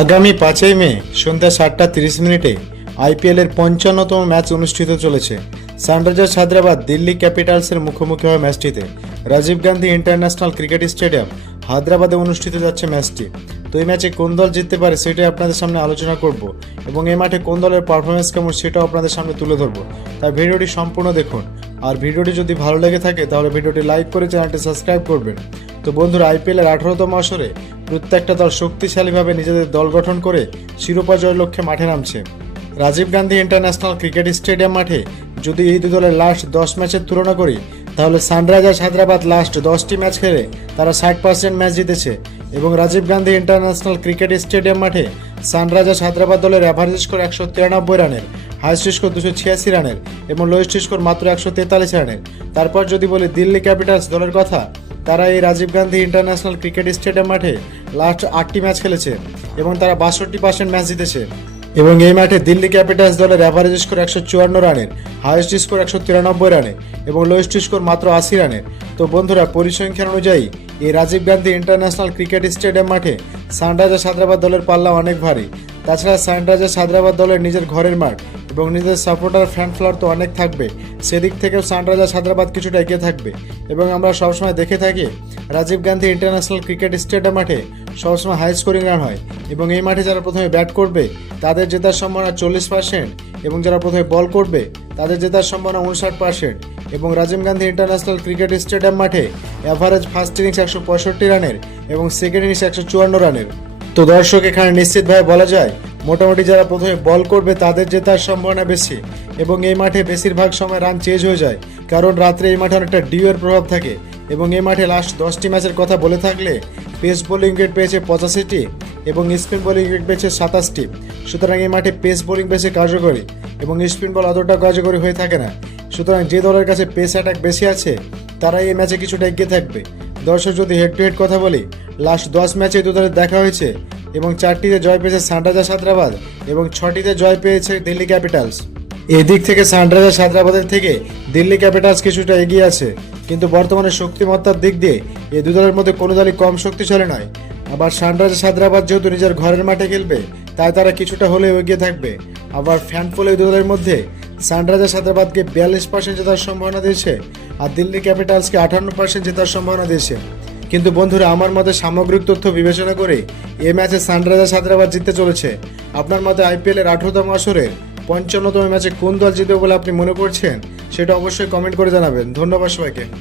আগামী 5ই মে সন্ধ্যা 7:30 আইপিএলের 55তম ম্যাচ অনুষ্ঠিত চলেছে। সানরাইজার্স হায়দ্রাবাদ দিল্লি ক্যাপিটালসের মুখোমুখি হওয়া ম্যাচটিতে Rajiv Gandhi international cricket stadium হায়দ্রাবাদে অনুষ্ঠিত যাচ্ছে ম্যাচটি। তো এই ম্যাচে কোন দল জিততে পারে সেটাই আপনাদের সামনে আলোচনা করব এবং এই মাঠে কোন দলের পারফরমেন্স কেমন সেটাও আপনাদের সামনে তুলে ধরবো। তাই ভিডিওটি সম্পূর্ণ দেখুন, আর ভিডিওটি যদি ভালো লেগে থাকে তাহলে ভিডিওটি লাইক করে চ্যানেলটি সাবস্ক্রাইব করবেন। তো বন্ধুরা, আইপিএলের 18তম আসরে প্রত্যেকটা দল শক্তিশালীভাবে নিজেদের দল গঠন করে শিরোপা জয়ের লক্ষ্যে মাঠে নামছে। Rajiv Gandhi international cricket stadium মাঠে যদি এই দু দলের লাস্ট 10 ম্যাচের তুলনা করি তাহলে সানরাইজার্স হায়দ্রাবাদ লাস্ট 10টি ম্যাচ খেলে তারা 60% ম্যাচ জিতেছে এবং Rajiv Gandhi international cricket stadium মাঠে সানরাইজার্স হায়দ্রাবাদ দলের অ্যাভারেজ স্কোর 193 রানের, হাইয়েস্ট স্কোর 286 রানের এবং লোয়েস্ট স্কোর মাত্র 143 রানের। তারপর যদি বলি দিল্লি ক্যাপিটালস দলের কথা, তারা এই Rajiv Gandhi international cricket stadium মাঠে লাস্ট 8টি ম্যাচ খেলেছে এবং তারা 62% ম্যাচ জিতেছে এবং এই মাঠে দিল্লি ক্যাপিটালস দলের অ্যাভারেজ স্কোর 154 রানের, হাইয়েস্ট স্কোর 193 রানের এবং লোয়েস্ট স্কোর মাত্র 80 রানের। তো বন্ধুরা, পরিসংখ্যান অনুযায়ী এই Rajiv Gandhi international cricket stadium মাঠে সানরাইজার্স হায়দ্রাবাদ দলের পাল্লা অনেক ভারী। তাছাড়া সানরাইজার্স হায়দ্রাবাদ দলের নিজের ঘরের মাঠ এবং নিজের সাপোর্টার ফ্যান ফলোয়ার তো অনেক থাকবে, সেদিক থেকেও সানরাইজার্স হায়দ্রাবাদ কিছুটা এগিয়ে থাকবে। এবং আমরা সবসময় দেখে থাকি Rajiv Gandhi international cricket stadium মাঠে সবসময় হাই স্কোরিং রান হয় এবং এই মাঠে যারা প্রথমে ব্যাট করবে তাদের জেতার সম্ভাবনা 40% এবং যারা প্রথমে বল করবে তাদের জেতার সম্ভাবনা 59%। এবং Rajiv Gandhi international cricket stadium মাঠে অ্যাভারেজ ফার্স্ট ইনিংস 165 রানের এবং সেকেন্ড ইনিংস 154 রানের। তো দর্শক, এখানে নিশ্চিতভাবে বলা যায় মোটামুটি যারা প্রথমে বল করবে তাদের জেতার সম্ভাবনা বেশি এবং এই মাঠে বেশিরভাগ সময় রান চেঞ্জ হয়ে যায়, কারণ রাত্রে এই মাঠে অনেকটা ডিউয়ের প্রভাব থাকে। এবং এই মাঠে লাস্ট 10টি ম্যাচের কথা বলে থাকলে পেস বোলিং উইকেট পেয়েছে 85টি এবং স্পিন বোলিং উইকেট পেয়েছে 27টি। সুতরাং এই মাঠে পেস বোলিং বেশি কার্যকরী এবং স্পিন বল অতটা কার্যকরী হয়ে থাকে না। সুতরাং যে দলের কাছে পেস অ্যাটাক বেশি আছে তারা এই ম্যাচে কিছুটা এগিয়ে থাকবে। দর্শক, যদি হেড টু হেড কথা বলি, লাস্ট 10 ম্যাচে দু দলের দেখা হয়েছে এবং 4টিতে জয় পেয়েছে সানরাইজার্স হায়দ্রাবাদ এবং 6টিতে জয় পেয়েছে দিল্লি ক্যাপিটালস। এদিক থেকে সানরাইজার্স হায়দ্রাবাদের থেকে দিল্লি ক্যাপিটালস কিছুটা এগিয়ে আছে, কিন্তু বর্তমানে শক্তিমত্তার দিক দিয়ে এই দু দলের মধ্যে কোনো দলই কম শক্তিশালী নয়। আবার সানরাইজার্স হায়দ্রাবাদ যেহেতু নিজের ঘরের মাঠে খেলবে তাই তারা কিছুটা হলেও এগিয়ে থাকবে। আবার ফ্যান ফলো এই দু দলের মধ্যে সানরাইজার্স হায়দ্রাবাদকে 42% জেতার সম্ভাবনা দিয়েছে আর দিল্লি ক্যাপিটালসকে 58% জেতার সম্ভাবনা দিয়েছে। কিন্তু বন্ধুরা, আমার মতে সামগ্রিক তথ্য বিবেচনা করে এই ম্যাচে সানরাইজার্স হায়দ্রাবাদ জিততে চলেছে। আপনার মতে আইপিএলের 18তম আসরের 55তম ম্যাচে কোন দল জিতবে বলে আপনি মনে করছেন সেটা অবশ্যই কমেন্ট করে জানাবেন। ধন্যবাদ সবাইকে।